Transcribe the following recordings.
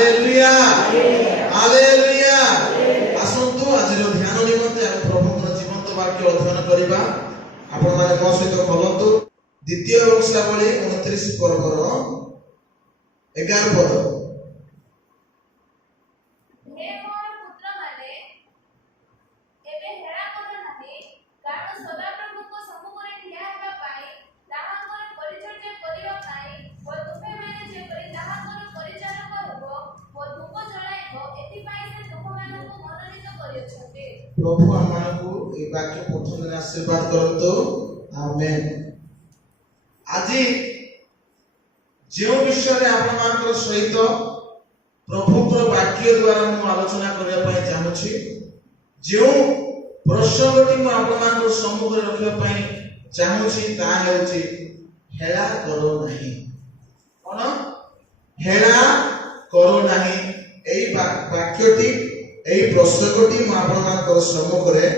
Hallelujah hallelujah. आसंतु आजिर ध्यान निमंते हम प्रभुଙ୍କର जीवंत वाक्य अध्ययन करिबा। आपण माने मो सहित खोलंतु द्वितीय वंशावली 29 पर्वर 11 पद। प्रभु आमको ए वाक्य पठन आशीर्वाद करतो। आमेन। आज जो विषय आपण मानकर सहित प्रभुकर वाक्य द्वारा मु आलोचना करिया पई चाहूची, जो प्रसंगटी मु आपण मानकर सम्मुख रे रखिया पई चाहूची ता हेउची हेला करो नहीं। कोन हेला करो नहीं। एई वाक्यटी एई प्रसंगटी मु आपण मानकर सम्मुख रे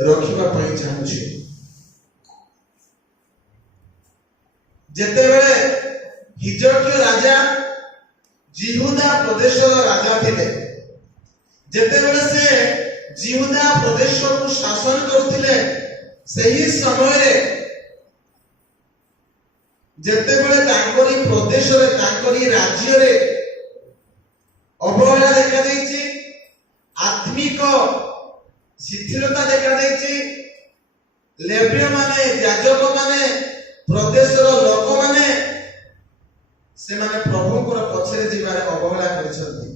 रखिबा पई चाहूची। जेतेबेले हिजकिया राजा जिहुदा प्रदेशर राजा थिले, जेतेबेले से जिहुदा प्रदेश को शासन करथिले, सही समय रे जेतेबेले तांकरी प्रदेश रे तांकरी राज्य रे अवहेला देखा देछि, आत्मिक शिथिलता देखा देछि, लेव्य माने याजक माने प्रदेशर लोक माने से माने प्रभुकर पछरे जिबारे अवहेला करिसथि।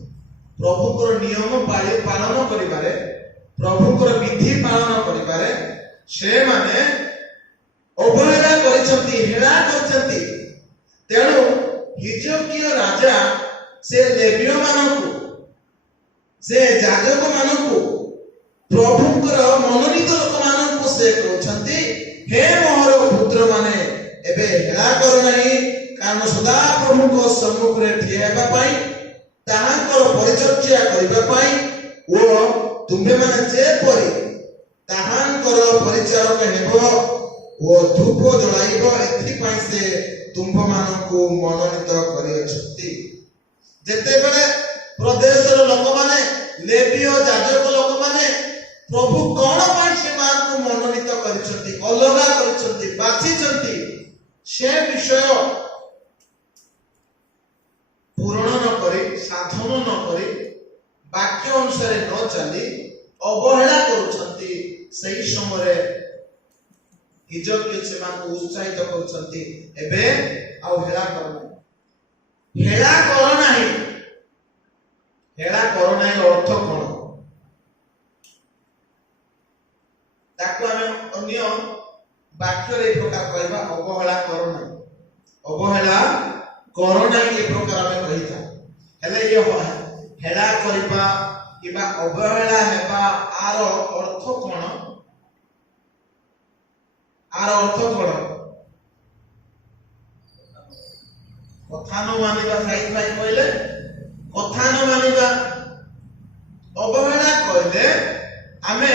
प्रभुकर नियम पालन करिबारे, प्रभुकर विधि पालन करिबारे से माने अवहेला करिसथि, हेला करिसथि। तेणु हिजकिया राजा से लेव्य मानकु से याजक मानकु प्रभुकर मनोनीत लोक मानकु से कहउछथि, हे मोहर पुत्र माने एबे हेला करो नहीं, कारण सदा प्रभु को सम्मुख रे ठिया हेबा पई ताहांकर परिचर्या करिबा पई ओ तुमे माने जे परि ताहांकर परिचारक हेबो ओ धूप जलाइबो, एथि पई से तुम मानकु मनोनीत करियछथि। जेतेबेले प्रदेशर लोक माने लेवीय याजक लोक माने प्रभु कोन पई से मानकु मनोनीत करिसथि, अलगा करिसथि, बाछिसथि, से विषय पूर्ण न करे, साधन न करे, वाक्य अनुसार न चली अवहेला करुछथि। सही समय हिजकिया से मानकु उत्साहित करुछथि, एबे आ हेला करना, हेला कर नाही। हेला कर नाही अर्थ कोन ताको हमें अन्य वाक्य रे प्रकार कहबा, अवहेला कर नाही, अवहेला कर नाही ए प्रकार हमें कहिता। हेले ये हेला करबा किबा अवहेला हेबा आर अर्थ कोन, आर अर्थ कोन कथा न मानिबा। साइड भाई कहले कथा न मानिबा, अवहेला कहले आमे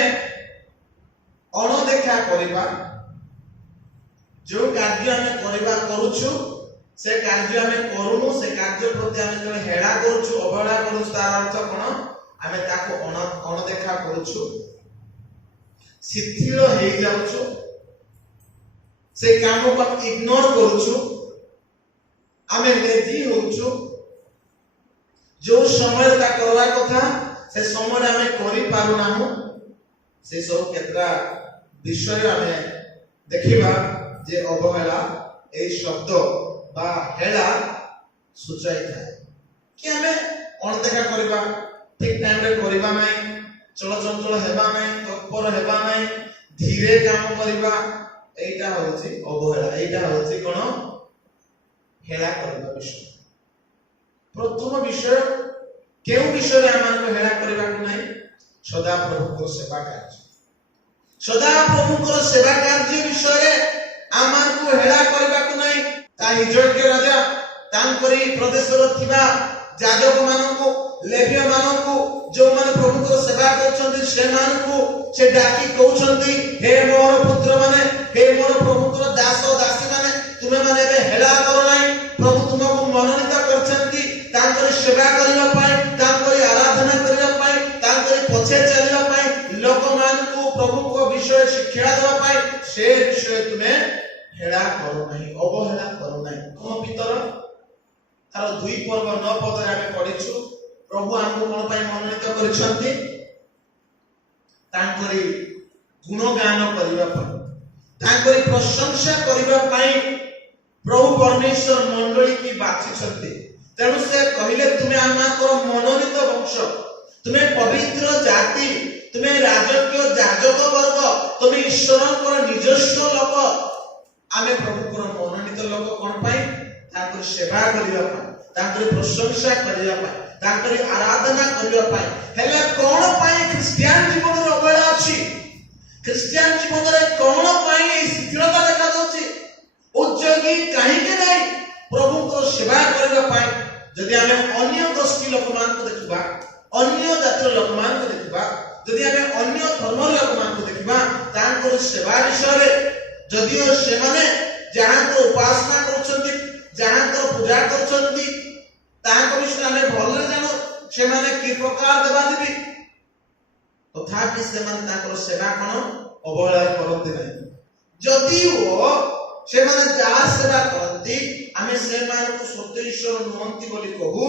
अणदेखा करिबा, जो कार्य आमे करिबा करूछु से कार्य आमे करूनु, से कार्य प्रति आमे जने हेला करूछु, अवहेला करूछु, तार अर्थ कोन आमे ताको अणदेखा करूछु, शिथिल हेइ जाउछु, से काम को इग्नोर करूछु, आमे लेजी होउछु, जो समय ता करवा कथा से समय आमे करि पारु नाहु। से सब केतरा विषय आमे देखिबा जे अवहेला ए शब्द बा हेला सूचाई थाए कि आमे अणदेखा करबा, ठीक टाइम रे करबा नै, चलचंचल हेबा नै, तत्पर हेबा नै, धीरे काम करबा, एटा होछि अवहेला। एटा होछि कोन हेला करबा विषय। प्रथम विषय केउ विषय रे आमान को हेला करबा को नै, सदा प्रभु को सेवा कार्य, सदा प्रभु को सेवा कार्य विषय रे आमान को हेला करबा को नै। ता हिजकिया राजा तांकरी प्रदेशर थिबा याजक मानकु, लेव्य मानकु, जो माने प्रभु को सेवा करछन्ति से मानकु से डाकी कहउछन्ति, हे मोर पुत्र माने, हे मोर प्रभु को दास दासी माने, तुमे माने बे हेला करो नै। प्रभु तुमको मनोनीत करछन्ति तांकरी सेवा करिबा पई, ଶିକ୍ଷା ଦେବା ପାଇଁ ସେ ବିଷୟ ତୁମେ ହେଳା କର ନାହିଁ, ଅବହେଳା କର ନାହିଁ। ତମ ଭିତର ତାର 2 ପର୍ବ 9 ପଦରେ ଆମେ ପଢିଛୁ ପ୍ରଭୁ ଆମକୁ କଣ ପାଇଁ ମନୋନୀତ କରିଛନ୍ତି? ତାଙ୍କରି ଗୁଣଗାନ କରିବା ପାଇଁ, ତାଙ୍କରି ପ୍ରଶଂସା କରିବା ପାଇଁ ପ୍ରଭୁ ପରମେଶ୍ୱର ମଣ୍ଡଳୀ କି ବାଛିଛନ୍ତି। ତେଣୁ ସେ କହିଲେ ତୁମେ ଆମଙ୍କର ମନୋନୀତ ବଂଶ, ତୁମେ ପବିତ୍ର ଜାତି, ତୁମେ ରାଜକୀୟ ଯାଜକ ବର୍ଗ, ତୁମେ ଈଶ୍ୱରଙ୍କର ନିଜସ୍ୱ ଲୋକ। ଆମେ ପ୍ରଭୁଙ୍କର ମନୋନୀତ ଲୋକ କଣ ପାଇଁ? ତାଙ୍କର ସେବା କରିବା ପାଇଁ, ତାଙ୍କର ପ୍ରଶଂସା କରିବା ପାଇଁ, ତାଙ୍କର ଆରାଧନା କରିବା ପାଇଁ। ହେଲେ କଣ ପାଇଁ ଖ୍ରୀଷ୍ଟିଆନ ଜୀବନରେ ଅବହେଳା ଅଛି? ଖ୍ରୀଷ୍ଟିଆନ ଜୀବନରେ କଣ ପାଇଁ ଶିଥିଳତା ଦେଖାଯାଉଛି? ଉଦ୍యోଗୀ କାହିଁକି ନାହିଁ ପ୍ରଭୁଙ୍କର ସେବା କରିବା ପାଇଁ? ଯଦି ଆମେ ଅନ୍ୟ ଗୋଷ୍ଠୀ ଲୋକମାନଙ୍କୁ ଦେଖିବା, ଅନ୍ୟ ଜାତିର ଲୋକମାନଙ୍କୁ ଦେଖିବା, ଯଦି ଆମେ ଅନ୍ୟ ଧର୍ମର ଲୋକମାନଙ୍କୁ ଦେଖିବା, ତାଙ୍କର ସେବା ବିଷୟରେ ଯଦିଓ ସେମାନେ ଯାହାଙ୍କର ଉପାସନା କରୁଛନ୍ତି, ଯାହାଙ୍କର ପୂଜା କରୁଛନ୍ତି, ତାଙ୍କ ବିଷୟରେ ଆମେ ଭଲରେ ଜାଣୁ ସେମାନେ କି ପ୍ରକାର ଦେବାଦେବୀ, ତଥାପି ସେମାନେ ତାଙ୍କର ସେବା କଣ ଅବହେଳା କରନ୍ତି ନାହିଁ। ଯଦିଓ ସେମାନେ ଯାହା ସେବା କରନ୍ତି ଆମେ ସେମାନଙ୍କୁ ସତ୍ୟ ଈଶ୍ୱର ନୁହନ୍ତି ବୋଲି କହୁ,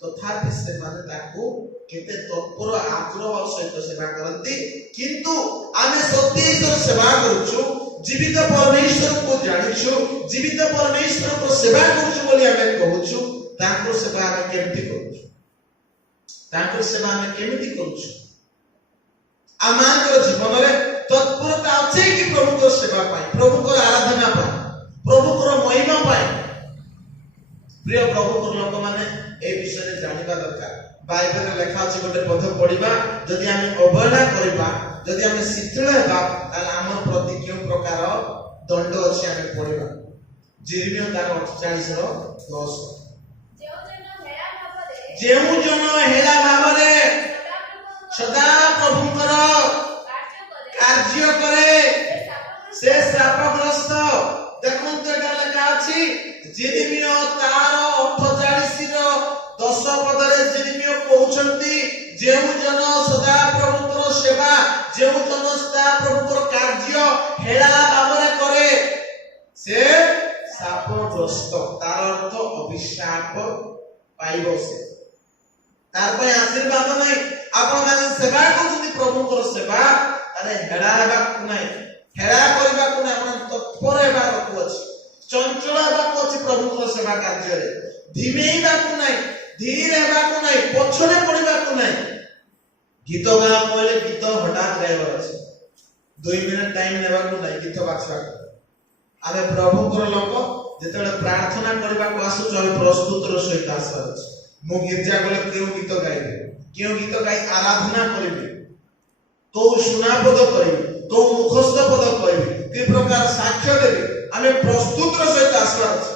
ତଥାପି ସେମାନେ ତାକୁ କେତେ ତତ୍ପର ଆଗ୍ରହ ସହିତ ସେବା କରନ୍ତି। କିନ୍ତୁ ଆମେ ସତ୍ୟ ଈଶ୍ୱର ସେବା କରୁଛୁ, ଜୀବିତ ପରମେଶ୍ୱରକୁ ଜାଣିଛୁ, ଜୀବିତ ପରମେଶ୍ୱରଙ୍କ ସେବା କରୁଛୁ ବୋଲି ଆମେ କହୁଛୁ, ତାଙ୍କର ସେବା ଆମେ କେମିତି କରୁଛୁ? ତାଙ୍କର ସେବା ଆମେ କେମିତି କରୁଛୁ? ଆମଙ୍କର ଜୀବନରେ ତତ୍ପରତା ଅଛି କି ପ୍ରଭୁଙ୍କର ସେବା ପାଇଁ, ପ୍ରଭୁଙ୍କର ଆରାଧନା ପାଇଁ, ପ୍ରଭୁଙ୍କର ମହିମା ପାଇଁ? ପ୍ରିୟ ପ୍ରଭୁଙ୍କର ଲୋକମାନେ এই বিষয়ে জানিবা দরকার। বাইবেলে লেখা আছে গোটে পদ পড়িবা, যদি আমি অবহেলা করিবা, যদি আমি শিথিল হেবা, তাহলে আমার প্রতি কেউ প্রকার দণ্ড আছে আমি পড়িবা। জিরমিয় তার 48:10 ଯେଉଁ ଜଣ ହେଳା ଭାବରେ ସଦା ପ୍ରଭୁଙ୍କର କାର୍ଯ୍ୟ କରେ ସେ ଶ୍ରାପଗ୍ରସ୍ତ। ଦେଖନ୍ତୁ ଏଟା ଲେଖା ଅଛି ଜିରମିୟ ତାର 48:10 ପଦରେ ଜିରମିୟ କହୁଛନ୍ତି ଯେଉଁ ଜନ ସଦା ପ୍ରଭୁଙ୍କର ସେବା, ଯେଉଁ ଜନ ସଦା ପ୍ରଭୁଙ୍କର କାର୍ଯ୍ୟ ହେଳା ଭାବରେ କରେ ସେ ଶ୍ରାପଗ୍ରସ୍ତ। ତାର ଅର୍ଥ ଅଭିଶାପ ପାଇବ ସେ, ତାର ପାଇଁ ଆଶୀର୍ବାଦ ନାହିଁ। ଆପଣ ମାନେ ସେବା କରୁଛନ୍ତି ପ୍ରଭୁଙ୍କର ସେବା, ତାହେଲେ ହେଳା ହେବାକୁ ନାହିଁ, ହେଳା କରିବାକୁ ନାହିଁ, ଆପଣ ତତ୍ପର ହେବାକୁ ଅଛି, ଚଞ୍ଚଳ ହେବାକୁ ଅଛି ପ୍ରଭୁଙ୍କର ସେବା କାର୍ଯ୍ୟରେ, ଧିମେଇବାକୁ ନାହିଁ, ଧୀରେ ହେବାକୁ ନାହିଁ, ପଛରେ ପଡ଼ିବାକୁ ନାହିଁ। ଗୀତ ଗାଁ କହିଲେ ଗୀତ ହଠାତ୍ ଗାଇବାର ଅଛି, 2 ମିନିଟ୍ ଟାଇମ ନେବାକୁ ନାହିଁ ଗୀତ ବାଛିବାକୁ। ଆମେ ପ୍ରଭୁଙ୍କର ଲୋକ, ଯେତେବେଳେ ପ୍ରାର୍ଥନା କରିବାକୁ ଆସୁଛୁ ଆମେ ପ୍ରସ୍ତୁତର ସହିତ ଆସିବାର ଅଛି। ମୁଁ ଗୀର୍ଜା ଗଲେ କେଉଁ ଗୀତ ଗାଇବି, କେଉଁ ଗୀତ ଗାଇ ଆରାଧନା କରିବି, କୋଉ ସୁନାପଦ କରିବି, କୋଉ ମୁଖସ୍ଥ ପଦ କହିବି, କି ପ୍ରକାର ସାକ୍ଷ୍ୟ ଦେବି, ଆମେ ପ୍ରସ୍ତୁତର ସହିତ ଆସିବାର ଅଛି।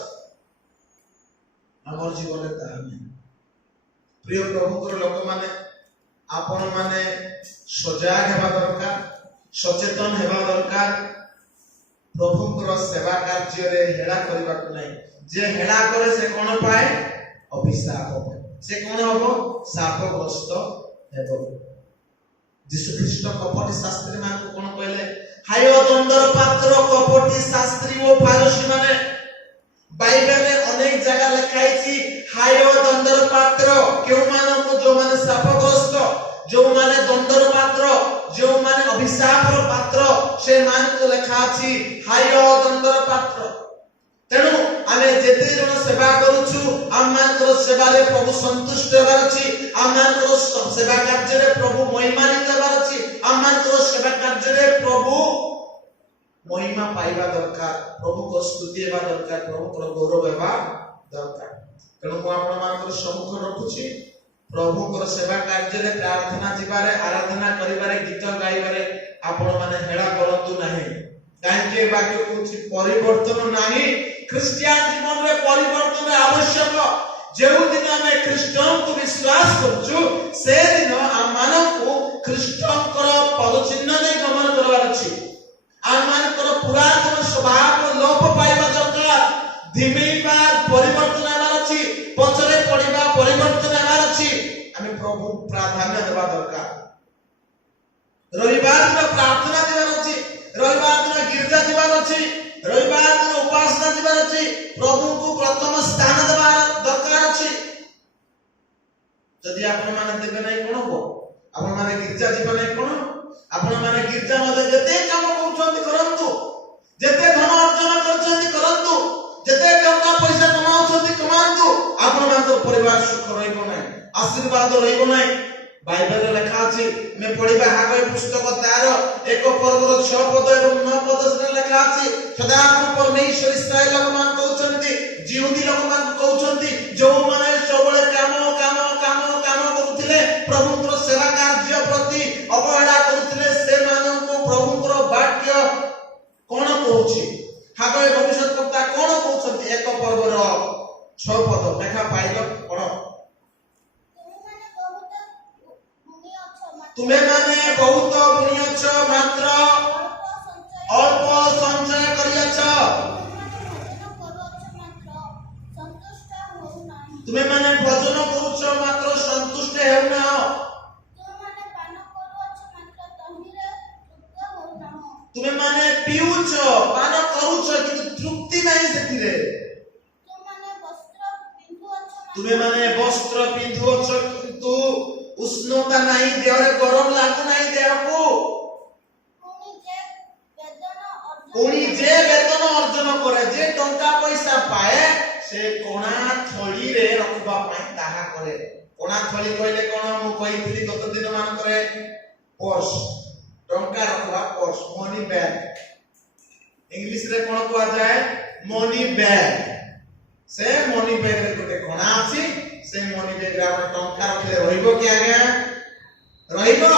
ଆମର ଜୀବନରେ ତାହା ନାହିଁ। ପ୍ରିୟ ପ୍ରଭୁଙ୍କର ଲୋକମାନେ, ଆପଣ ମାନେ ସଜାଗ ହେବା ଦରକାର, ସଚେତନ ହେବା ଦରକାର। ପ୍ରଭୁଙ୍କର ସେବା କାର୍ଯ୍ୟରେ ହେଳା କରିବାକୁ ନାହିଁ। ଯେ ହେଳା କରେ ସେ କଣ ପାଏ? ଅଭିଶାପ ପାଏ। ସେ କଣ ହବ? ଶାପଗ୍ରସ୍ତ ହେବ। ଯୀଶୁ ଖ୍ରୀଷ୍ଟ କପଟୀ ଶାସ୍ତ୍ରୀ ମାନଙ୍କୁ କଣ କହିଲେ? ହାୟ ଦଣ୍ଡର ପାତ୍ର କପଟୀ ଶାସ୍ତ୍ରୀ ଓ ଫାରିସୀ ମାନେ। ବାଇବେଲରେ ଅନେକ ଜାଗା ଲେଖା ହେଇଛି ହାୟ ଦଣ୍ଡର ପାତ୍ର କେଉଁମାନଙ୍କୁ? ଯୋଉମାନେ ଶାପଗ୍ରସ୍ତ, ଯୋଉମାନେ ଦଣ୍ଡର ପାତ୍ର, ଯୋଉମାନେ ଅଭିଶାପର ପାତ୍ର, ସେମାନଙ୍କୁ ଲେଖା ଅଛି ହାୟ ଦଣ୍ଡର ପାତ୍ର। ତେଣୁ ଆମେ ଯେତେ ଜଣ ସେବା କରୁଛୁ ଆମମାନଙ୍କର ସେବାରେ ପ୍ରଭୁ ସନ୍ତୁଷ୍ଟ ହେବାର ଅଛି, ଆମମାନଙ୍କର ସେବା କାର୍ଯ୍ୟରେ ପ୍ରଭୁ ମହିମାନ୍ୱିତ ହେବାର ଅଛି, ଆମମାନଙ୍କର ସେବା କାର୍ଯ୍ୟରେ ପ୍ରଭୁ ମହିମା ପାଇବା ଦରକାର, ପ୍ରଭୁଙ୍କ ସ୍ତୁତି ହେବା ଦରକାର, ପ୍ରଭୁଙ୍କର ଗୌରବ ହେବା ଦରକାର। ତେଣୁ ମୁଁ ଆପଣମାନଙ୍କର ସମ୍ମୁଖ ରଖୁଛି, ପ୍ରଭୁଙ୍କର ସେବା କାର୍ଯ୍ୟରେ ପ୍ରାର୍ଥନା ଯିବାରେ, ଆରାଧନା କରିବାରେ, ଗୀତ ଗାଇବାରେ ଆପଣମାନେ ହେଳା କରନ୍ତୁ ନାହିଁ। କାହିଁକି ଏ ବାକ୍ୟ କହୁଛି? ପରିବର୍ତ୍ତନ ନାହିଁ। ଖ୍ରୀଷ୍ଟିଆନ ଜୀବନରେ ପରିବର୍ତ୍ତନ ଆବଶ୍ୟକ। ଯେଉଁଦିନ ଆମେ ଖ୍ରୀଷ୍ଟଙ୍କୁ ବିଶ୍ୱାସ କରୁଛୁ ସେଦିନ ଆମମାନଙ୍କୁ ଖ୍ରୀଷ୍ଟଙ୍କର ପଦଚିହ୍ନ ନେଇ ଗମନ କରିବାର ଅଛି। ଆମମାନଙ୍କର ପୁରାତନ ସ୍ୱଭାବ ଲୋପ ପାଇବା ଦରକାର, ଧିମେଇବା ପରିବର୍ତ୍ତନ ହେବାର ଅଛି, ପଛରେ ପଡ଼ିବା ପରିବର୍ତ୍ତନ ହେବାର ଅଛି। ଆମେ ପ୍ରଭୁ ପ୍ରାଧାନ୍ୟ ଦେବା ଦରକାର। ରବିବାର ଦିନ ପ୍ରାର୍ଥନା ଦେବାର ଅଛି, रविवार दिन गिरजा जीवार अछि, रविवार दिन उपासना जीवार अछि, प्रभु को प्रथम स्थान देबार दरकार अछि। जदि आपण माने देबे नै कोन हो, आपण माने गिरजा जीवा नै कोन, आपण माने गिरजा मध्ये जते काम करूछन्ति करंतु, जते धन अर्जन करछन्ति करंतु, जते टका पैसा कमाउछन्ति कमांतु, आपण माने परिवार सुख रहइबो नै, आशीर्वाद रहइबो नै। बाइबल रे लिखा अछि, मैं पढिबा हागय पुस्तक तार 1 पर्वर 6 पद एवं 9 पद रे लिखा अछि, सदा परमेश्वर इस्राएल लोक मान कहउछन्ति, जिहुदी लोक मान कहउछन्ति, जो माने सबले काम काम काम काम करूथिले, प्रभुଙ୍କର सेवा कार्य प्रति अवहेला करूथिले, से माननको प्रभुଙ୍କର वाक्य कोन कहउछि? हागय भविष्यवक्ता कोन कहउछन्ति? 1 पर्वर 6 पद लेखा पाइल पढ। तुम्हें माने बहुत गुणी अछ, मात्र अल्प संचय करियछ। तुम्हें माने भोजन करूछ, मात्र संतुष्ट हेउ ना। तुम्हें माने पिउछ, पान करूछ, किंतु तृप्ति नहीं सेतिरे। तुम्हें माने वस्त्र पिंधुछ, किंतु उष्णता नहीं, देहरे गरम लागु नहीं देह को। कोणी जे वेतन अर्जन करे, जे टंका पैसा पाए, से कोणा थळी रे रखबा पई ताहा करे। कोणा थळी कहले कोन मु कहितली गत दिन मान करे पर्स, टंका रखबा पर्स, मनी बैग। इंग्लिश रे कोन कहआ जाय? Money bag. से मनी बैग रे गोटे कोणा अछि, से मनी बैग रे आपण टंका रखले रहिबो कि आज्ञा? रहिबो।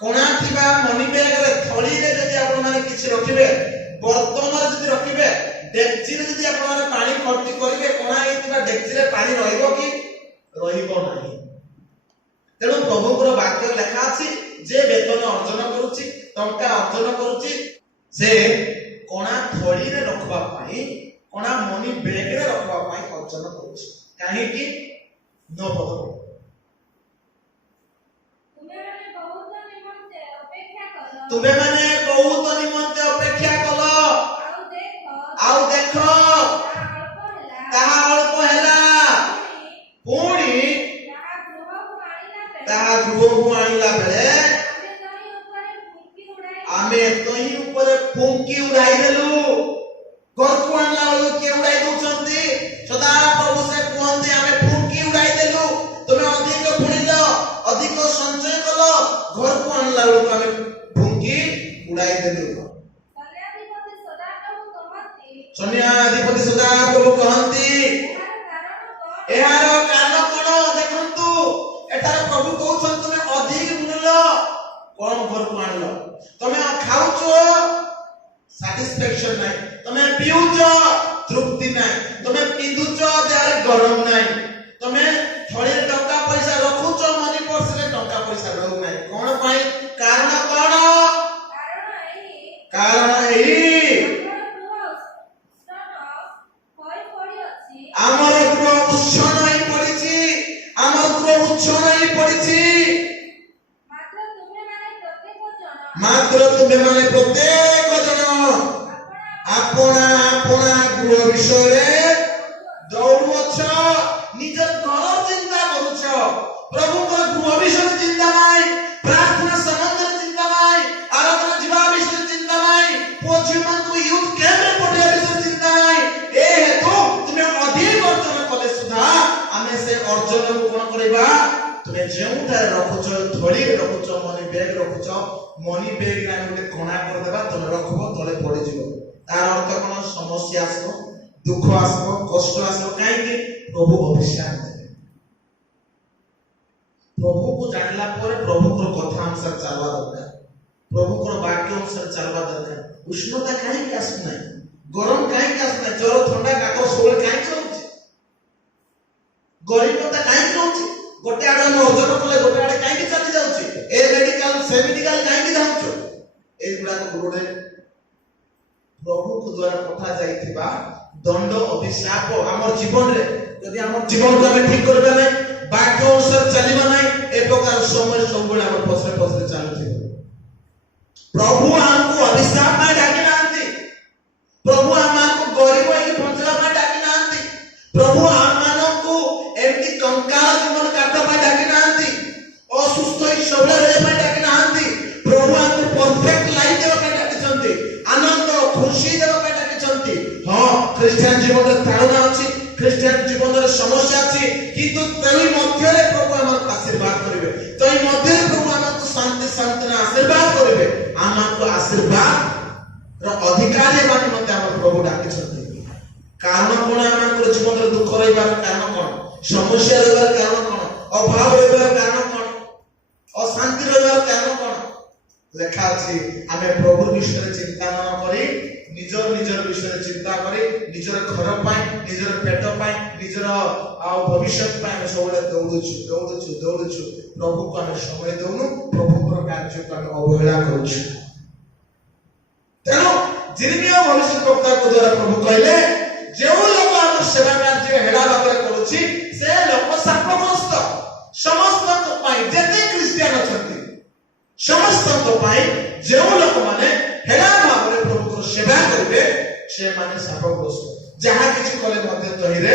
कोणा थिबा मनी बैग रे थळी रे जदि आपण माने किछि रखिबे, बर्तन रे जदि रखिबे, डेक्ची रे जदि आपण माने पानी भर्ती करिवे, कोणा हेतिबा डेक्ची रे पानी रहिबो कि? रहिबो नाही। तेणु प्रभुଙ୍କର वाक्य लेखा अछि, जे वेतन अर्जन करूछि, टंका अर्जन करूछि, से कोणा थळी रे रखबा पई, कोणा मनी बैग रे रखबा पई अर्जन करूछि। काहे कि 9 पद तुम्हें माने बहुत निमंते अपेक्षा कल, आउ देख ताहा अल्प हैला, पुणी ताहा गृहକୁ आनिला बेले आमे तई ऊपर फुंकी उड़ाई देलु। घर को आनला बेलु के उड़ाई दउछन्ती? सदा प्रभु से कहन्ती आमे फुंकी उड़ाई देलु, तुमे अधिक फुणिल, अधिक संचय कल, घर को आनला बेलु आमे फुंकी उड़ाई देलु। सन्याधिपति सदा प्रभु कहन्ती, एहार कारण कोन देखंतु? एटार प्रभु कहउछन तुमे अधिक फुणिल, कोन घर को आनल, तुमे खाउछो सैटिस्फैक्शन नाही, तुमे पिउछो तृप्ति नाही, तुमे पिंधुछो देहरे गरम नाही, तुमे थळे टका पैसा रखुछो, मनी पर्स रे टका पैसा रहउ नाही। कोन पई? कारण कोन? कारण एही आमर गृह उच्छन होई पड़िछि, आमर गृह उच्छन होई पड़िछि। मात्र तुमे माने प्रत्येक जन आपना आपना गृह विषय दौड़ुछ, निज घर चिंता करूछ, प्रभु को गृह विषय चिंता नाही, प्रार्थना संबंध चिंता नाही, आराधना जीवा विषय चिंता नाही, पोछिमन को यूथ कैंप रे पठे विषय चिंता नाही। ए हेतु तुमे अधिक अर्जन कले सुधा आमे से अर्जन को कोन करबा? तुमे जेउठारे रखुछ, थळी रे रखुछ, मनी बैग रखुछ, मनी बैग रे गोटे कोणा कर देबा, तुमे रखबो तळे पड़ी जिवो। तार अर्थ कोन? समस्या आसबो, दुख आसबो, कष्ट आसबो। काहे कि प्रभु अभिशाप देबे। प्रभु को जानला पर प्रभु को कथा अनुसार चलवा दरकार, प्रभु को वाक्य अनुसार चलवा दरकार। उष्णता काहे कि आसु नाही, गरम काहे कि आसु नाही, जर ठंडा काकर सोले काहे होउछि, गरीबता काहे होउछि, गोटे आडे अर्जन कले गोटे आडे काहे चली जाउछि, ए मेडिकल से मेडिकल काहे जाउछु, ए गुडा को गुडे प्रभु को द्वारा पठा जाइथिबा दंड अभिशाप हमर जीवन रे, यदि हमर जीवन को हम ठीक करबा नै, वाक्य अनुसार चलिबा नै, ए प्रकार समय सब हमर पसरे पसरे चालुथि। प्रभु हमको अभिशाप ରହିବାର କାରଣ କ'ଣ, ସମସ୍ୟା ରହିବାର କାରଣ କ'ଣ, ଅଭାବ ରହିବାର କାରଣ କ'ଣ, ଅଶାନ୍ତି ରହିବାର କାରଣ କ'ଣ? ଲେଖା ଅଛି ଆମେ ପ୍ରଭୁ ବିଷୟରେ ଚିନ୍ତା ନ କରି ନିଜର ବିଷୟରେ ଚିନ୍ତା କରି ନିଜର ଘର ପାଇଁ, ନିଜର ପେଟ ପାଇଁ, ନିଜର ଭବିଷ୍ୟତ ପାଇଁ ଆମେ ସବୁବେଳେ ଦୌଡୁଛୁ। ପ୍ରଭୁକୁ ଆମେ ସମୟ ଦଉନୁ, ପ୍ରଭୁଙ୍କର କାର୍ଯ୍ୟକୁ ଆମେ ଅବହେଳା କରୁଛୁ। ତେଣୁ ଜିର୍ମିୟ ଭବିଷ୍ୟଦ୍ବକ୍ତାଙ୍କ ଦ୍ୱାରା ପ୍ରଭୁ କହିଲେ ଯେଉଁ ଲୋକ ଆମ ସେବା କାର୍ଯ୍ୟ ହେଳା ଭାବରେ କରୁଛି ସେ ଲୋକ ଶାପଗ୍ରସ୍ତ। ସମସ୍ତଙ୍କ ପାଇଁ, ଯେତେ ଖ୍ରୀଷ୍ଟିଆନ ଅଛନ୍ତି ସମସ୍ତଙ୍କ ପାଇଁ ଯେଉଁ ଲୋକମାନେ ହେଳା ଭାବରେ ପ୍ରଭୁଙ୍କର ସେବା କରିବେ ସେମାନେ ଶାପଗ୍ରସ୍ତ। ଯାହା କିଛି କଲେ ମଧ୍ୟ ତହିଁରେ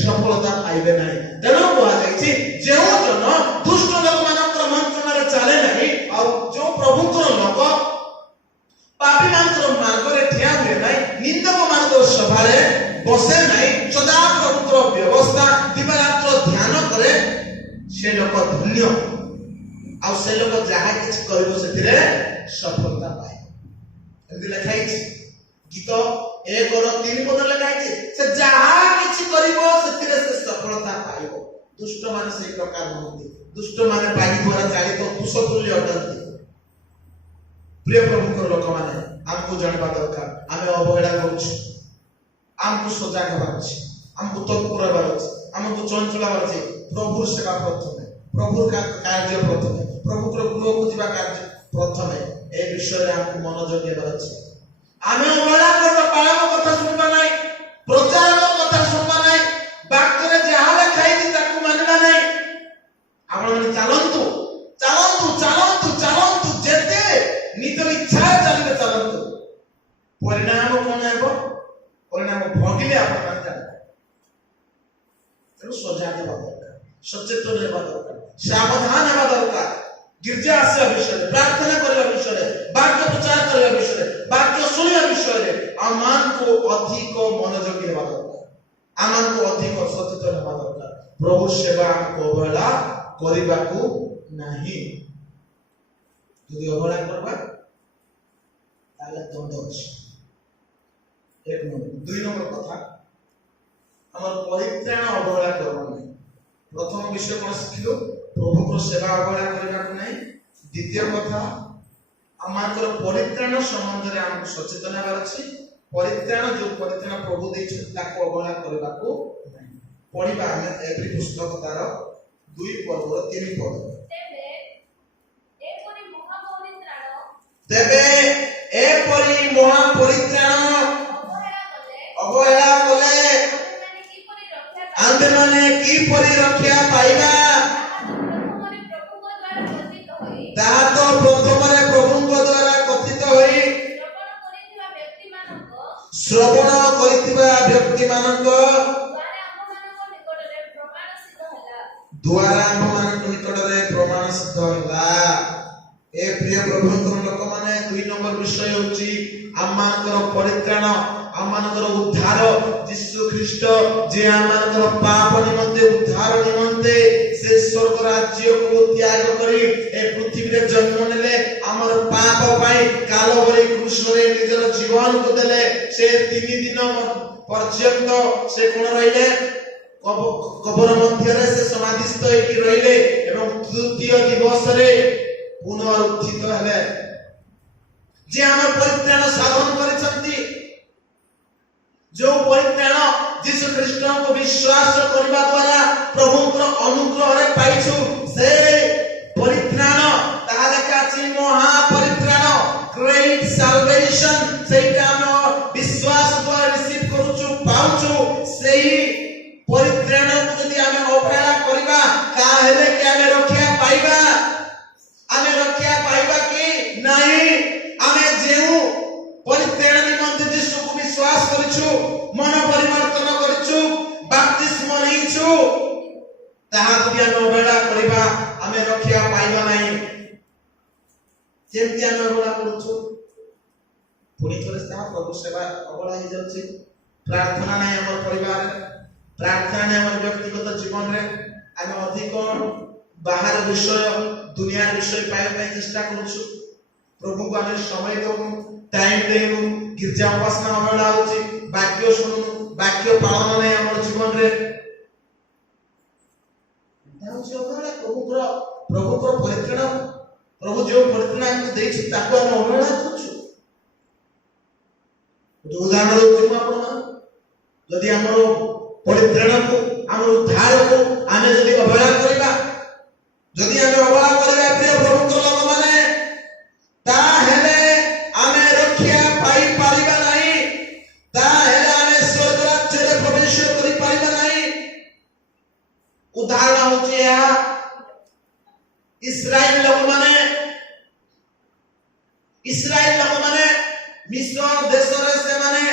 ସଫଳତା ପାଇବେ ନାହିଁ। ତେଣୁ କୁହାଯାଇଛି ଯେଉଁ ଜନ ଦୁଷ୍ଟ ଲୋକମାନଙ୍କର ମନ୍ତ୍ରଣାରେ ଚାଲେ ନାହିଁ, ଆଉ ଯେଉଁ ପ୍ରଭୁଙ୍କର ଲୋକ ପାପୀ ମାନଙ୍କର ମାର୍ଗରେ ଠିଆ ହୁଏ ନାହିଁ, ନିନ୍ଦକ ମାନଙ୍କର ସଭାରେ ବସେ ନାହିଁ, ସଦା ପ୍ରଭୁଙ୍କର ବ୍ୟବସ୍ଥା ଦିବାରାତ୍ର ଧ୍ୟାନ କରେ, ସେ ଲୋକ ଧନ୍ୟ। ଆଉ ସେ ଲୋକ ଯାହା କିଛି କରିବ ସେଥିରେ ସଫଳତା ପାଏ। ଏମିତି ଲେଖା ହେଇଛି ଗୀତ 1:3 ଲେଖା ହେଇଛି ସେ ଯାହା କିଛି କରିବ ସେଥିରେ ସେ ସଫଳତା ପାଇବ। ଦୁଷ୍ଟ ମାନେ ସେଇ ପ୍ରକାର ନୁହନ୍ତି। ଦୁଷ୍ଟ ମାନେ ପାଣି ଦ୍ୱାରା ଚାଳିତ କୁଶତୁଲ୍ୟ ଅଟନ୍ତି। ପ୍ରିୟ ପ୍ରଭୁଙ୍କର ଲୋକମାନେ ଆମକୁ ଜାଣିବା ଦରକାର ଆମେ ଅବହେଳା କରୁଛୁ। ଆମକୁ ସଜାଗ ହେବାର ଅଛି, ଆମକୁ ତତ୍ପର ହେବାର ଅଛି, ଆମକୁ ଚଞ୍ଚଳ ହେବାର ଅଛି। ପ୍ରଭୁର ସେବା ପ୍ରଥମେ, ପ୍ରଭୁର କାର୍ଯ୍ୟ ପ୍ରଥମେ, ପ୍ରଭୁଙ୍କର ଗୃହକୁ ଯିବା କାର୍ଯ୍ୟ ପ୍ରଥମେ। ଏ ବିଷୟରେ ଆମକୁ ମନୋଯୋଗ ଦେବାର ଅଛି। ଆମେ ଅବହେଳା କରିବା, ପାଳକ କଥା ଶୁଣିବା ନାହିଁ, ପ୍ରଚାରକ କଥା ଶୁଣିବା ନାହିଁ, ବାକ୍ୟରେ ଯାହା ଲେଖା ହେଇଛି ତାକୁ ମାନିବା ନାହିଁ। ଆପଣମାନେ ଚାଲନ୍ତୁ ଚାଲନ୍ତୁ ଚାଲନ୍ତୁ ଚାଲନ୍ତୁ, ଯେତେ ନିଜର ଇଚ୍ଛାରେ ଚାଲିଲେ ଚାଲନ୍ତୁ। ପରିଣାମ କଣ ହେବ? ପରିଣାମ ଭୋଗିଲେ ଆପଣମାନେ ଜାଣିବେ। ତେଣୁ ସଜାଗ ହେବା ଦରକାର, ସଚେତନ ହେବା ଦରକାର, ସାବଧାନ ହେବା ଦରକାର। ଗିର୍ଜା ଆସିବା ବିଷୟରେ, ପ୍ରାର୍ଥନା କରିବା ବିଷୟରେ, ବାକ୍ୟ ପ୍ରଚାର କରିବା ବିଷୟରେ, ବାକ୍ୟ ଶୁଣିବା ବିଷୟରେ ଆମମାନଙ୍କୁ ଅଧିକ ମନୋଯୋଗୀ ହେବା ଦରକାର, ଆମମାନଙ୍କୁ ଅଧିକ ସଚେତନ ହେବା ଦରକାର। ପ୍ରଭୁ ସେବା ଆମକୁ ଅବହେଳା କରିବାକୁ ନାହିଁ। ଯଦି ଅବହେଳା କରିବା ତାହେଲେ ଦଣ୍ଡ ଅଛି। 1 ନମ୍ବର। 2 ନମ୍ବର କଥା, ଆମର ପରିତ୍ରାଣ ଅବହେଳା କରିବା ନାହିଁ। ପ୍ରଥମ ବିଷୟ କଣ ଶିଖିଲୁ? ପ୍ରଭୁଙ୍କର ସେବା ଅବହେଳା କରିବାକୁ ନାହିଁ। ଦ୍ୱିତୀୟ କଥା, ଆମମାନଙ୍କର ପରିତ୍ରାଣ ସମ୍ବନ୍ଧରେ ଆମକୁ ସଚେତନ ହେବାର ଅଛି। ପରିତ୍ରାଣ, ଯୋଉ ପରିତ୍ରାଣ ପ୍ରଭୁ ଦେଇଛନ୍ତି ତାକୁ ଅବହେଳା କରିବାକୁ ନାହିଁ। ପଢିବା ଆମେ ଏଭ୍ରି ପୁସ୍ତକ ତାର 2:3 ତେବେ ଏପରି ମହାପରିତ୍ରାଣ ଅବହେଳା କଲେ ଆମ୍ଭେମାନେ କିପରି ରକ୍ଷା ପାଇବା? ତାହା ତ ପ୍ରଥମରେ ପ୍ରଭୁଙ୍କ ଦ୍ୱାରା କଥିତ ହୋଇ ଶ୍ରବଣ କରିଥିବା ବ୍ୟକ୍ତିମାନଙ୍କ ଦ୍ୱାରା ଆମ୍ଭମାନଙ୍କ ନିକଟରେ ପ୍ରମାଣ ସିଦ୍ଧ ହେଲା। ଏ ପ୍ରିୟ ପ୍ରଭୁଙ୍କର ଲୋକମାନେ 2 ନମ୍ବର ବିଷୟ ହେଉଛି ଆମମାନଙ୍କର ପରିତ୍ରାଣ, ଆମମାନଙ୍କର ଉଦ୍ଧାର। ଯୀଶୁ ଖ୍ରୀଷ୍ଟ ଯେ ଆମମାନଙ୍କର ପାପ ନିମନ୍ତେ, ଉଦ୍ଧାର ନିମନ୍ତେ ସେ ସ୍ୱର୍ଗ ରାଜ୍ୟକୁ ତ୍ୟାଗ କରି ଏ ପୃଥିବୀରେ ଜନ୍ମ ନେଲେ, ଆମର ପାପ ପାଇଁ କାଲବରୀ କ୍ରୁଶରେ ନିଜର ଜୀବନକୁ ଦେଲେ। ସେ 3 ଦିନ ପର୍ଯ୍ୟନ୍ତ ସେ କଣ ରହିଲେ? କବର ମଧ୍ୟରେ ସେ ସମାଧିସ୍ଥ ହେଇକି ରହିଲେ ଏବଂ ତୃତୀୟ ଦିବସରେ ପୁନରୁତ୍ଥିତ ହେଲେ। ଯେ ଆମ ପରିତ୍ରାଣ ସାଧନ କରିଛନ୍ତି, ଯୋଉ ପରିତ୍ରାଣ ଯୀଶୁ ଖ୍ରୀଷ୍ଟଙ୍କୁ ବିଶ୍ୱାସ କରିବା ଦ୍ୱାରା ପ୍ରଭୁଙ୍କର ଅନୁଗ୍ରହରେ ପାଇଛୁ, ସେ ପରିତ୍ରାଣ ତାହା ଲେଖା ଅଛି ମହାପରିତ୍ରାଣ, ଗ୍ରେଟ୍ ସାଲଭେସନ। ସେଇଟା ଆମେ ବିଶ୍ୱାସ ଦ୍ୱାରା ରିସିଭ କରୁଛୁ, ପାଉଛୁ। ସେହି ପରିତ୍ରାଣକୁ ଯଦି ଆମେ ଅବହେଳା କରିବା ତାହେଲେ କି ଆମେ ରକ୍ଷା ପାଇବା? ଆମେ ରକ୍ଷା ପାଇବା କି ନାହିଁ? ଆମେ ଯେଉଁ ପରିତ୍ରାଣ ନିମନ୍ତେ ଯୀଶୁକୁ ବିଶ୍ୱାସ କରିଛୁ, ମନ ପରିବର୍ତ୍ତନ କରିଛୁ, ବାପ୍ତିସ୍ମ ନେଇଛୁ, ତାହା ଯଦି ଆମେ ଅବହେଳା କରିବା ଆମେ ରକ୍ଷା ପାଇବା ନାହିଁ। ଯେମିତି ଆମେ ଅବହେଳା କରୁଛୁ, ପୁଣି ଥରେ ତାହା ପ୍ରଭୁ ସେବା ଅବହେଳା ହେଇଯାଉଛି। ପ୍ରାର୍ଥନା ନାହିଁ ଆମର ପରିବାରରେ, ପ୍ରାର୍ଥନା ନାହିଁ ଆମର ବ୍ୟକ୍ତିଗତ ଜୀବନରେ। ଆମେ ଅଧିକ ବାହାର ବିଷୟ, ଦୁନିଆ ବିଷୟ ପାଇବା ପାଇଁ ଚେଷ୍ଟା କରୁଛୁ। ପ୍ରଭୁଙ୍କୁ ଆମେ ସମୟ ଦଉନୁ, ଟାଇମ ଦେଉନୁ। ଗିର୍ଜା ଉପାସନା ଅବହେଳା ହଉଛି, ବାକ୍ୟ ଶୁଣୁନୁ, ବାକ୍ୟ ପାଳନ ନାହିଁ ଆମର ଜୀବନରେ। ପ୍ରଭୁଙ୍କର ପରିତ୍ରାଣ, ପ୍ରଭୁ ଯେଉଁ ପରିତ୍ରାଣ ଆମକୁ ଦେଇଛି ତାକୁ ଆମେ ଅବହେଳା କରୁଛୁ। ଗୋଟେ ଉଦାହରଣ ଦଉଛି ମୁଁ ଆପଣମାନଙ୍କୁ, ଯଦି ଆମର ପରିତ୍ରାଣକୁ, ଆମର ଉଦ୍ଧାରକୁ ଆମେ ଯଦି ଅବହେଳା କରିବା, ଯଦି ଆମେ ଅବହେଳା କରିବା ପ୍ରିୟ ପ୍ରଭୁଙ୍କର ଲୋକମାନେ, ତାହେଲେ ଆମେ ରକ୍ଷା ପାଇପାରିବା ନାହିଁ, ତାହେଲେ ଆମେ ସ୍ୱର୍ଗ ରାଜ୍ୟରେ ପ୍ରବେଶ କରିପାରିବା ନାହିଁ। ଉଦାହରଣ ହଉଛି ଏହା, ଇସ୍ରାଏଲ ଲୋକମାନେ ମିଶ୍ର ଦେଶରେ ସେମାନେ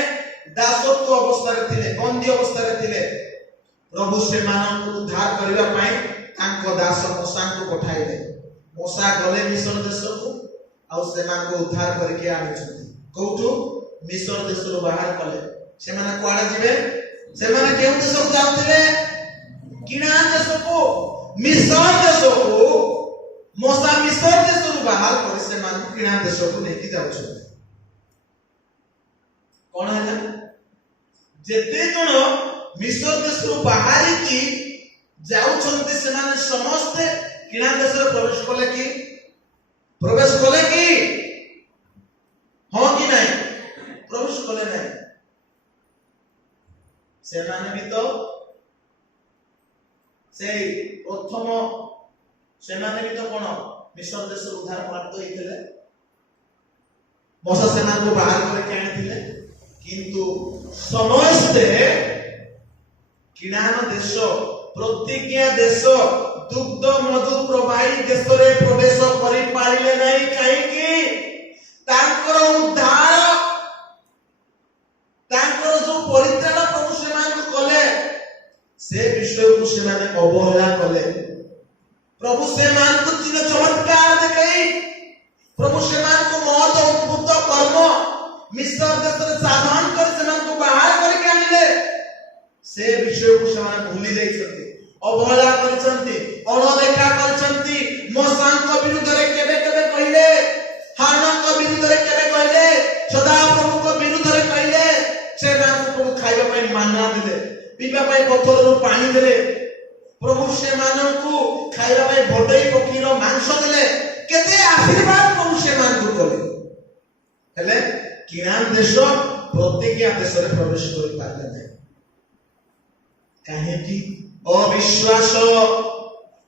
ଦାସତ୍ୱ ଅବସ୍ଥାରେ ଥିଲେ, ବନ୍ଦୀ ଅବସ୍ଥାରେ ଥିଲେ। ପ୍ରଭୁ ସେମାନଙ୍କୁ ଉଦ୍ଧାର କରିବା ପାଇଁ ତାଙ୍କ ଦାସ ମୂଷାଙ୍କୁ ପଠାଇଲେ। ମୂଷା ଗଲେ ମିଶ୍ର ଦେଶକୁ, ଆଉ ସେମାନଙ୍କୁ ଉଦ୍ଧାର କରିକି ଆଣିଛନ୍ତି। କୋଉଠୁ? ମିଶ୍ର ଦେଶରୁ ବାହାର କଲେ। ସେମାନେ କୁଆଡେ ଯିବେ? ସେମାନେ କେଉଁ ଦେଶକୁ ଯାଉଥିଲେ? କିଣା ଦେଶକୁ, ମିଶ୍ର ଦେଶକୁ। ମୂଷା ମିଶ୍ର ଦେଶରୁ ବାହାର କରି ସେମାନଙ୍କୁ କିଣା ଦେଶକୁ ନେଇକି ଯାଉଛନ୍ତି। କଣ ହେଲା? ଯେତେ ଜଣ ମିଶ୍ର ଦେଶରୁ ବାହାରିକି ଯାଉଛନ୍ତି ସେମାନେ ସମସ୍ତେ କିଣା ଦେଶରେ ପ୍ରବେଶ କଲେ କି? ପ୍ରବେଶ କଲେ କି? ହଁ କି ନାହିଁ? ପ୍ରବେଶ କଲେ ନାହିଁ। ସେମାନେ ବି ତ ସେଇ ପ୍ରଥମ, ସେମାନେ ବି ତ କଣ ମିଶ୍ର ଦେଶରୁ ଉଦ୍ଧାର ପ୍ରାପ୍ତ ହେଇଥିଲେ। ମୂଷା ସେମାନଙ୍କୁ ବାହାର କରିକି ଆଣିଥିଲେ। କିନ୍ତୁ ସମସ୍ତେ କିଣାନ ଦେଶ, ପ୍ରତିଜ୍ଞା ଦେଶ, ଦୁଗ୍ଧ ମଧୁ ପ୍ରବାହୀ ଦେଶରେ ପ୍ରବେଶ କରିପାରିଲେ ନାହିଁ। କାହିଁକି? ତାଙ୍କର ଉଦ୍ଧାର, ତାଙ୍କର ଯୋଉ ପରିତ୍ରାଣ ପ୍ରଭୁ ସେମାନଙ୍କୁ କଲେ, ସେ ବିଷୟକୁ ସେମାନେ ଅବହେଳା କଲେ। ପ୍ରଭୁ ସେମାନଙ୍କୁ ଚିହ୍ନ ଚମତ୍କାର ଦେଖାଇ, ପ୍ରଭୁ ସେମାନଙ୍କୁ ମହତ ଅଦ୍ଭୁତ କର୍ମ ମିଶ୍ର ଦେଶରେ ସାଧନ କରି ସେମାନଙ୍କୁ ବାହାର କରିକି ଆଣିଲେ। ସେ ବିଷୟକୁ ସେମାନେ ଭୁଲି ଯାଇଛନ୍ତି, ଅବହେଳା କରିଛନ୍ତି, ଅଣଦେଖା କରିଛନ୍ତି। ମୂଷାଙ୍କ ବିରୁଦ୍ଧରେ କେବେ କେବେ କହିଲେ, ହାନଙ୍କ ବିରୁଦ୍ଧରେ କେବେ କହିଲେ, ସଦାପ୍ରଭୁଙ୍କ ବିରୁଦ୍ଧରେ କହିଲେ। ସେମାନଙ୍କୁ ପ୍ରଭୁ ଖାଇବା ପାଇଁ ମାନା ଦେଲେ, ପିଇବା ପାଇଁ ପଥରରୁ ପାଣି ଦେଲେ। ପ୍ରଭୁ ସେମାନଙ୍କୁ ଖାଇବା ପାଇଁ ବଡେଇ ପକ୍ଷୀର ମାଂସ ଦେଲେ। କେତେ ଆଶୀର୍ବାଦ ପ୍ରଭୁ ସେମାନଙ୍କୁ କଲେ। ହେଲେ କିଣା ଦେଶ, ପ୍ରତିଜ୍ଞା ଦେଶରେ ପ୍ରବେଶ କରିପାରିଲେ ନାହିଁ। କାହିଁକି? ଅବିଶ୍ୱାସ।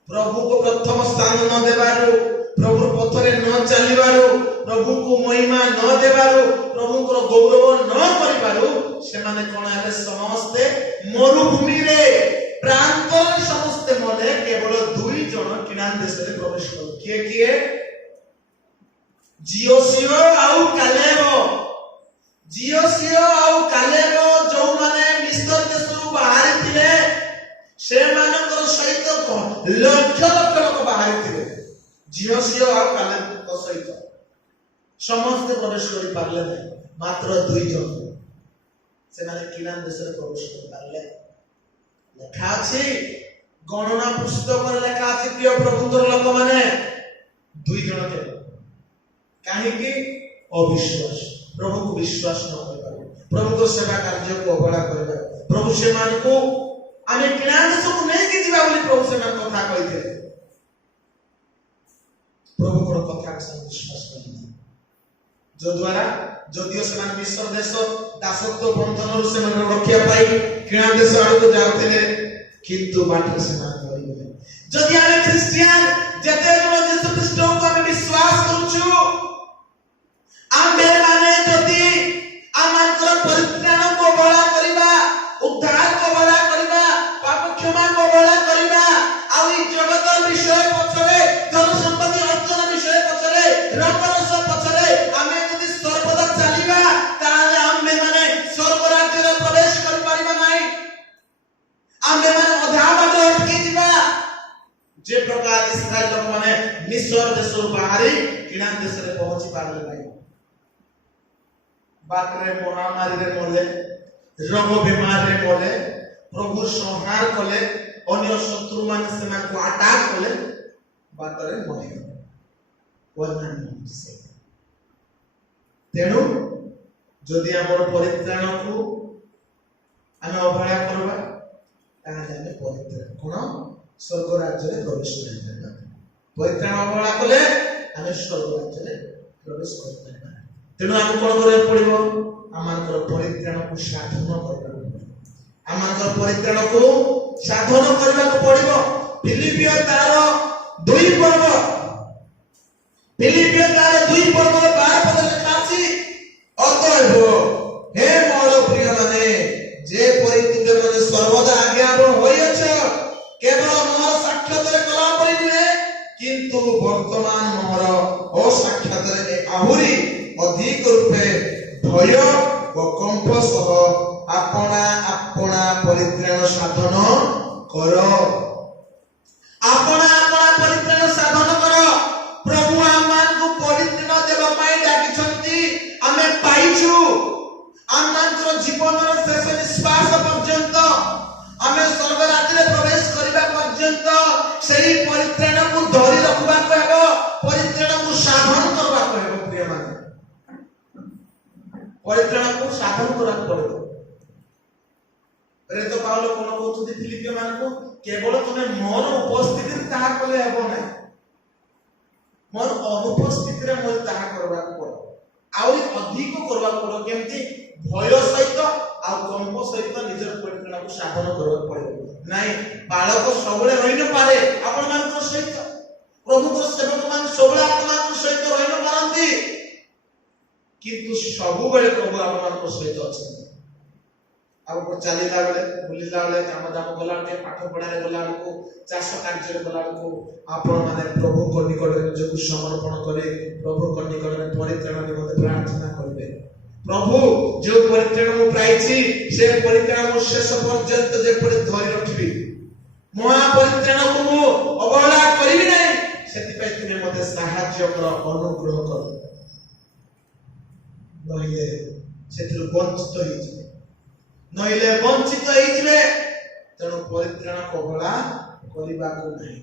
ପ୍ରଭୁକୁ ପ୍ରଥମ ସ୍ଥାନ ନ ଦେବାରୁ, ପ୍ରଭୁ ପଥରେ ନ ଚାଲିବାରୁ, ପ୍ରଭୁଙ୍କୁ ମହିମା ନ ଦେବାରୁ, ପ୍ରଭୁଙ୍କର ଗୌରବ ନ କରିବାରୁ ସେମାନେ କଣ ହେଲେ? ସମସ୍ତେ ମରୁଭୂମିରେ ପ୍ରାନ୍ତରେ ସମସ୍ତେ ମଲେ। କେବଳ 2 ଜଣ କିଣା ଦେଶରେ ପ୍ରବେଶ କଲେ। କିଏ କିଏ? ଜିଓସିଓ ଆଉ କାଲେବ। ଜିଓସିଓ ଆଉ କାଲେବ ଯୋଉମାନେ ମିଶ୍ର ଦେଶରୁ ବାହାରିଥିଲେ, ସେମାନଙ୍କର ସହିତ ଲକ୍ଷ ଲକ୍ଷ ଲୋକ ବାହାରିଥିଲେ। ଜିଓସିଓ ଆଉ କାଲେବଙ୍କ ସହିତ ସମସ୍ତେ ପ୍ରବେଶ କରିପାରିଲେ ନାହିଁ। ମାତ୍ର 2 ଜଣ ସେମାନେ କିଣା ଦେଶରେ ପ୍ରବେଶ କରିପାରିଲେ। ଲେଖା ଅଛି, ଗଣନା ପୁସ୍ତକରେ ଲେଖା ଅଛି, ପ୍ରିୟ ପ୍ରଭୁଙ୍କର ଲୋକମାନେ, 2 ଜଣ କେବଳ। କାହିଁକି? ଅବିଶ୍ୱାସ। ପ୍ରଭୁକୁ ବିଶ୍ୱାସ ନ କରିବାରୁ, ପ୍ରଭୁଙ୍କ ସେବା କାର୍ଯ୍ୟକୁ ଅବହେଳା କରିବାରୁ। ପ୍ରଭୁ ସେମାନଙ୍କୁ ଆମେ କିଣା ଦେଶକୁ ନେଇକି ଯିବା ବୋଲି ପ୍ରଭୁ ସେମାନଙ୍କ କଥା କହିଥିଲେ। ପ୍ରଭୁଙ୍କର କଥାକୁ ସେମାନେ ବିଶ୍ୱାସ କରିଥିଲେ। ଯଦ୍ୱାରା ଯଦିଓ ସେମାନେ ମିଶ୍ର ଦେଶ ଦାସତ୍ୱ ବନ୍ଧନରୁ ସେମାନେ ରକ୍ଷା ପାଇ କିଣା ଦେଶ ଆଡ଼କୁ ଯାଉଥିଲେ, କିନ୍ତୁ ବାଟରେ ସେମାନେ ମରିଗଲେ। ଯଦି ଆମେ ଖ୍ରୀଷ୍ଟିଆନ, ଯେତେ ଜଣ ଯୀଶୁ ଖ୍ରୀଷ୍ଟଙ୍କୁ ଆମେ ବିଶ୍ୱାସ କରୁଛୁ, ଆମେ ମାନେ ଯଦି ଆମଙ୍କର ପରିତ୍ରାଣକୁ ଅବହେଳା କରିବା, ଉଦ୍ଧାରକୁ ଅବହେଳା କରିବା, ପାପ କ୍ଷମାକୁ ଅବହେଳା କରିବା, ଆଉ এই ଜଗତର ବିଷୟ ପଛରେ, ଧନ ସମ୍ପତ୍ତି ଅର୍ଜନ ବିଷୟ ପଛରେ, ରଙ୍ଗରସ ପଛରେ ଆମେ ଯଦି ସର୍ବଦା ଚାଲିବା, ତାହେଲେ ଆମେ ମାନେ ସ୍ୱର୍ଗ ରାଜ୍ୟରେ ପ୍ରବେଶ କରିପାରିବା ନାହିଁ। ଆମେ ମାନେ ଅଧା ବାଟ ଅଟକି ଯିବା। যে প্রকার ইসরায়েল লোকମାନେ মিশ্র দেশରୁ ବାହାରି କିଣା ଦେଶରେ ପହଞ୍ଚି ପାରିଲେ ନାହିଁ। ବାଟରେ ମହାମାରୀରେ ମଲେ, ରୋଗ ବେମାରରେ ମଲେ, ପ୍ରଭୁ ସଂହାର କଲେ, ଅନ୍ୟ ଶତ୍ରୁମାନେ ସେମାନଙ୍କୁ ଆଟାକ କଲେ, ବାଟରେ ମରିଗଲେ। ତେଣୁ ଯଦି ଆମର ପରିତ୍ରାଣକୁ ଆମେ ଅବହେଳା କରିବା, ତାହେଲେ ଆମେ ପରିତ୍ରାଣ କଣ स्वर्ग राज्य प्रवेश कर परित्राण अवहेला कले आम स्वर्ग राज्य प्रवेश कर तेणु आम कौन करा पड़ो आम परित्राण को साधन करने आम परित्राण को साधन करने पड़ो फिलिपियो तार 2 पर्व फिलिपियो तार 2 पर्व 12 पद लिखा अछि अतएव हे मोर प्रिय माने जे परि तुमे माने सर्वदा आज्ञाबह होइछ केवल मोर साक्षातरे कला परि नुहे किंतु वर्तमान मोर असाक्षातरे आहुरी अधिक रूपे भय व कंप सह आपना आपना परित्राण साधन कर आपना आपना परित्राण साधन कर प्रभु आमान को परित्राण देबा पाई डाकिछंती आमे पाइछु आमान जीवन शेष निश्वास पर्यंत आमे स्वर्ग राज्य प्रवेश करबा पर्यंत सेही परित्राण को धरि रखबा को हेबो परित्राण को साधन करबा को हेबो प्रिय माने परित्राण को साधन करा पड़ो प्रेरित पाउल कोन कहउछथि फिलिपियो मान को केवल तुमे मोर उपस्थिति ताहा कले हेबो नै मोर अनुपस्थिति रे मोर ताहा करबा पड़ो आउरी अधिक करबा पड़ो केमति भय सहित आ कंप सहित निजर परित्राण को साधन करबा पड़ो नाही बालक सबले रहि न पारे आपण मान को सहित प्रभु को सेवक मान सबले आत्मा को सहित रहि न पारंती किंतु सबु बेले प्रभु आपण मान को सहित अछि आउ चलीला बेले बुलीला बेले काम दाम गला के पाठ पढ़ारे गला को चाष कार्य गला को आपण माने प्रभु को निकट में निजको समर्पण करे प्रभु को निकट में परित्राण निमंते प्रार्थना करबे प्रभु जो परित्राण मु प्राइछि से परित्राण मु शेष पर्यंत जे परि धरि रखिबी महा परित्राण को मु अवहेला करिबी नै सेति पय तुमे मते सहाय्य कर अनुग्रह कर नहिले सेतिरु वंचित होइछि नहिले वंचित होइथिबे तेणु परित्राण अवहेला करिबा को नै।